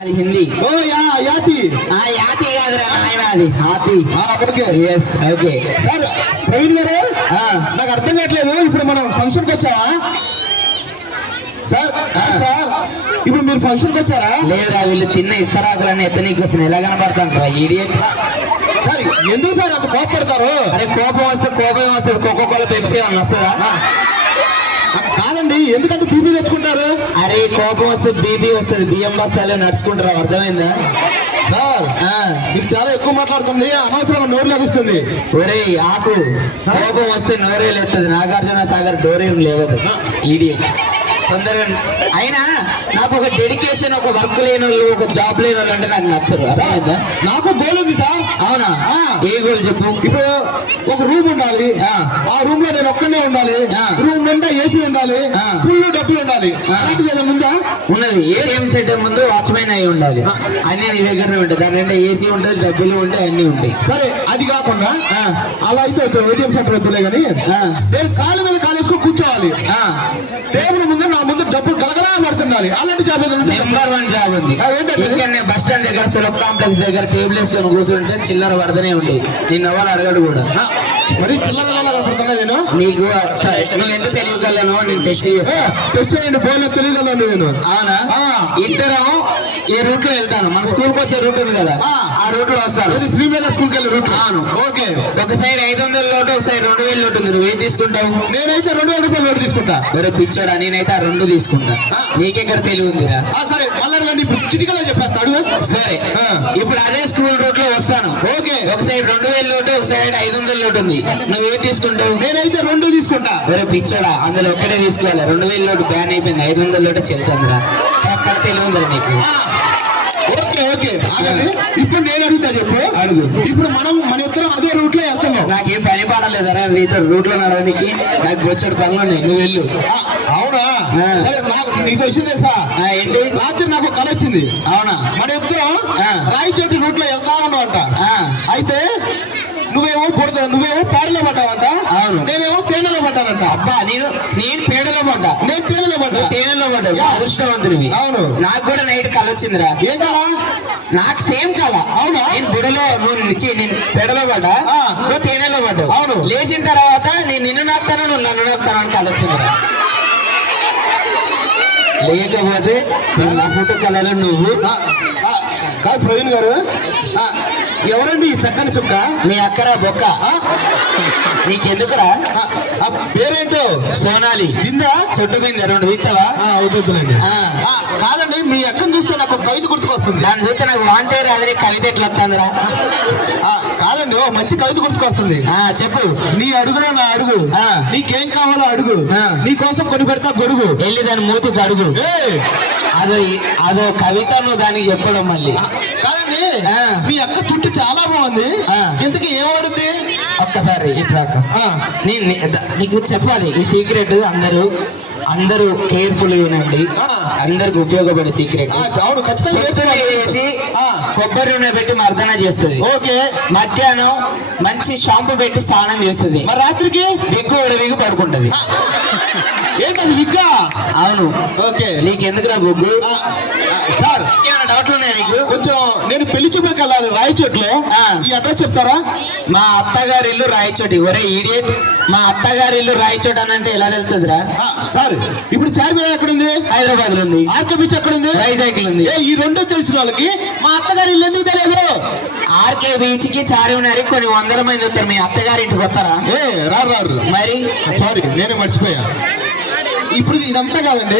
అది హిందీ. ఓ యా యాతి యాతి కాదురా నాయన, అది హాతి. Okay yes okay. Sir Praveen garu, నాకు అర్థం కావట్లేదు. ఇప్పుడు మనం ఫంక్షన్కి వచ్చావా సార్? సార్ ఇప్పుడు మీరు ఫంక్షన్కి వచ్చారా? లేదురా, వీళ్ళు తిన్న ఇస్తరాకులన్నీ ఎత్తనీకి వచ్చిన ఎలా కనబడతాను ఇడియట్. సార్ ఎందుకు సార్ అంత కోపడతారు? అరే కోపం వస్తుంది. కోకోకోలా పెప్సీ అని వస్తుందా? కాదండి, ఎందుకంత బీపీ తెచ్చుకుంటారు? అరే కోపం వస్తే బీపీ వస్తుంది. బియ్యం బస్తాలు నడుచుకుంటారా, అర్థమైందా? సార్ మీకు చాలా ఎక్కువ మాట్లాడుతుంది, అనవసరంగా నోరు లభిస్తుంది. ఒరే ఆకు, కోపం వస్తే నోరే లేస్తుంది. నాగార్జున సాగర్ డోరేం లేవదు ఇడియట్. తొందరగా అయినా నాకు ఒక డెడికేషన్, ఒక వర్క్ లేని వాళ్ళు, ఒక జాబ్ లేని వాళ్ళు అంటే నాకు నచ్చరు. అర్థమైందా? నాకు గోల్ ఉంది సార్. అవునా? ఏ గోల్ చెప్పు. ఇప్పుడు ఒక రూమ్ ఉండాలి, ఆ రూమ్ లో నేను ఒక్కనే ఉండాలి, రూమ్ నిండా ఏసీ ఉండాలి, ఫుల్ డబ్బులు ఉండాలి. అలాంటిది ఏదైనా ఉందా? ఉన్నది. ఏం సెట్ ముందు వాచ్మెన్ అయి ఉండాలి. అన్ని నీ దగ్గరనే ఉంటాయి. దాని నిండా ఏసీ ఉంటుంది, డబ్బులు ఉంటాయి, అన్ని ఉంటాయి. సరే అది కాకుండా అలా అయితే ఏటీఎం సెంటర్ వద్దులే కానీ నేను కాలు మీద కాలు వేసుకొని కూర్చోవాలి, టేబుల్ ముందు నా ముందు డబ్బులు గలగలా పడుతుండాలి. అలాంటి జాబ్ ఏదైనా నెంబర్ 1 జాబ్ ఉంది. ఏంటంటే బస్ స్టాండ్ దగ్గర, సెలఫ్ కాంప్లెక్స్ దగ్గర టేబుల్ వేసుకొని కూర్చుంటే చిల్లర పడదనే ఉండేది. నిన్ను ఎవరు అడగడు కూడా. మరి చిల్లర కనపడుతున్నా నేను నీకు. సరే నువ్వు ఎంత తెలియగలను నేను టెస్ట్ చేస్తా. టెస్ట్ చేయండి, బోర్లో తెలియగలను నేను. అవునా? ఇద్దరం ఏ రూట్ లో వెళ్తాను. మన స్కూల్ కి వచ్చే రూట్ ఉంది కదా, ఆ రూట్ లో వస్తాను. శ్రీమేళ స్కూల్కి వెళ్ళే రూట్. అవును. ఓకే. ఒక సైడ్ 500 నోటు, ఒక సైడ్ 2000 నోటు ఉంది. నువ్వు ఏం తీసుకుంటావు? నేనైతే 2000 రూపాయలు నోటు తీసుకుంటా. మరి పిచ్చాడా, నేనైతే ఆ 2 తీసుకుంటా. నీకెక్కడ తెలివి ఉందిరా? సరే మళ్ళీ అడగండి, ఇప్పుడు చిటికలో చెప్పేస్తా. అడుగు. సరే ఇప్పుడు అదే స్కూల్ రూట్ లో వస్తాను. ఓకే. ఒక సైడ్ 2000 నోటు, ఒక సైడ్ 500 నోటు ఉంది. నువ్వు ఏం తీసుకుంటావు? నేనైతే 2 తీసుకుంటా. మరి పిచ్చాడా, అందులో ఒక్కటే తీసుకోవాలి. 2000 నోటు బ్యాన్ అయిపోయింది, 500 నోటు చెల్తుందిరా. అక్కడ తెలివి ఉందిరా నీకు. ఓకే ఓకే ఇప్పుడు నేను అడుగుతా, చెప్పు. అడుగు. ఇప్పుడు మన ఇద్దరం అదే రూట్ లో వెళ్తున్నాం. నాకేం పని పాడలేదరా నీతో రూట్ లో నడవడానికి? నాకు బొచ్చడు పనులు ఉన్నాయి, నువ్వు వెళ్ళు. అవునా? సరే, నాకు నీకు విషయం తెలుసా? ఏంటి? రాత్రి నాకు కల వచ్చింది. అవునా? మన ఇద్దరం రాయచోటి రూట్ లో వెళ్తాను అంట. అయితే నువ్వేమో పేడలో పడ్డావంట. అవును. నేనేమో తేనెలో పడ్డానంట. అబ్బా, నేను పేడలో పడ్డా. నేను తేనెలో పడ్డా. తేనెలో పడ్డా. అదృష్టవంతుడివి. అవును. నాకు కూడా నైట్ కళ వచ్చిందిరా. ఏం కళ? నాకు సేమ్ కళ. అవునా? నేను బుడలో, నేను పెడలో పడ్డా, నువ్వు తేనెలో పడ్డావు. అవును. లేచిన తర్వాత నేను నిన్ను నాకుతాను, నువ్వు నన్ను నాకుతాను అని కళ వచ్చిందిరా. లేకపోతే నా ఫోటో కళలో నువ్వు కాదు ప్రవీణ్ గారు, ఎవరండి ఈ చక్కని చుక్క? మీ అక్కరా బొక్క. నీకెందుకురా? పేరేంటో? సోనాలి. విందా? చుట్టు మీద 2 విత్తవా? అవుతుందండి. కాదండి, మీ అక్కను చూస్తే నాకు ఒక కవిత గుర్తుకొస్తుంది. దాన్ని చూస్తే నాకు వాంటే రాదని కవిత ఎట్లా వస్తుందిరా? కాదండి, ఓ మంచి కవిత గుర్తుకొస్తుంది. చెప్పు. నీ అడుగులో నా అడుగు, నీకేం కావాలో అడుగు, నీ కోసం కొని పెడతా గొడుగు, వెళ్ళి దాని మూతికి అడుగు. అదో కవిత, నువ్వు దానికి చెప్పడం మళ్ళీ. కాదండి, మీ అక్క చుట్టూ చాలా బాగుంది, ఇంతకీ ఏం వాడుంది? ఒక్కసారి ఇట్రాక. నీకు చెప్పాలి ఈ సీక్రెట్. అందరూ కేర్ఫుల్ వినండి, అందరికి ఉపయోగపడే సీక్రెట్. అవును, ఖచ్చితంగా వేసి కొబ్బరి నూనె పెట్టి మర్దన చేస్తుంది. ఓకే. మధ్యాహ్నం మంచి షాంపూ పెట్టి స్నానం చేస్తుంది. మరి రాత్రికి విగ్గు పడుకుంటది. ఏంటది విగ్గా? అవును. ఓకే. నీకెందుకురా బొగ్గు? సార్ ఏమైనా డౌట్లు ఉన్నాయా నీకు? కొంచెం నేను పెళ్లి చూపులకు వెళ్ళాలి రాయచోట్లో. ఈ అడ్రస్ చెప్తారా? మా అత్తగారి ఇల్లు రాయచోటి. ఒరే ఈడియట్, మా అత్తగారి ఇల్లు రాయచోటి అనంటే ఎలా వెళ్తుందిరా? సార్ ఇప్పుడు చార్మినార్ ఎక్కడుంది? హైదరాబాద్ లో ఉంది. ఆర్కే బీచ్ ఎక్కడుంది? వైజాగ్ లో ఉంది. ఈ 2 తెలిసిన వాళ్ళకి మా అత్తగారి ఇల్లు ఎందుకు తెలియదు? ఆర్కే బీచ్ కి చార్మినార్ కొన్ని 100 మంది వస్తారు. మీ అత్తగారి ఇంటికి వస్తారా? రారు. మరి సారీ, నేనే మర్చిపోయా. ఇప్పుడు ఇదంతా కాదండి,